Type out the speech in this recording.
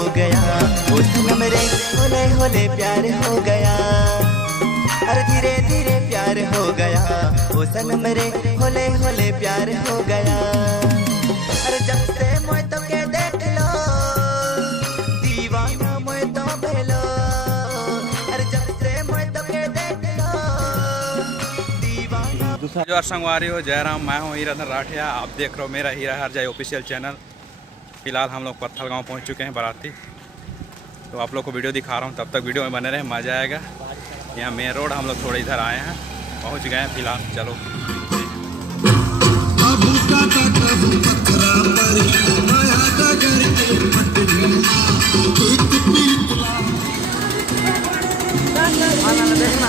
हो गया, ओ सनम रे होले होले प्यार हो गया। अरे धीरे धीरे प्यार हो गया, ओ सनम रे होले होले प्यार हो गया। अरे जब से मैं तो के देख लो, दीवाना मैं तो भेलो। अरे जब से मैं तो के देख लो, दीवाना। जो संगवारी हो जयराम, मैं हूँ हीराधन राठिया। आप देख रहे हो मेरा हीरा हर जाए ऑफिशियल चैनल। फिलहाल हम लोग पत्थल गाँव पहुँच चुके हैं बाराती, तो आप लोग को वीडियो दिखा रहा हूँ, तब तक वीडियो में बने रहे, मज़ा आएगा। यहाँ मेन रोड हम लोग थोड़े इधर आए हैं, पहुँच गए हैं फिलहाल। चलो देखना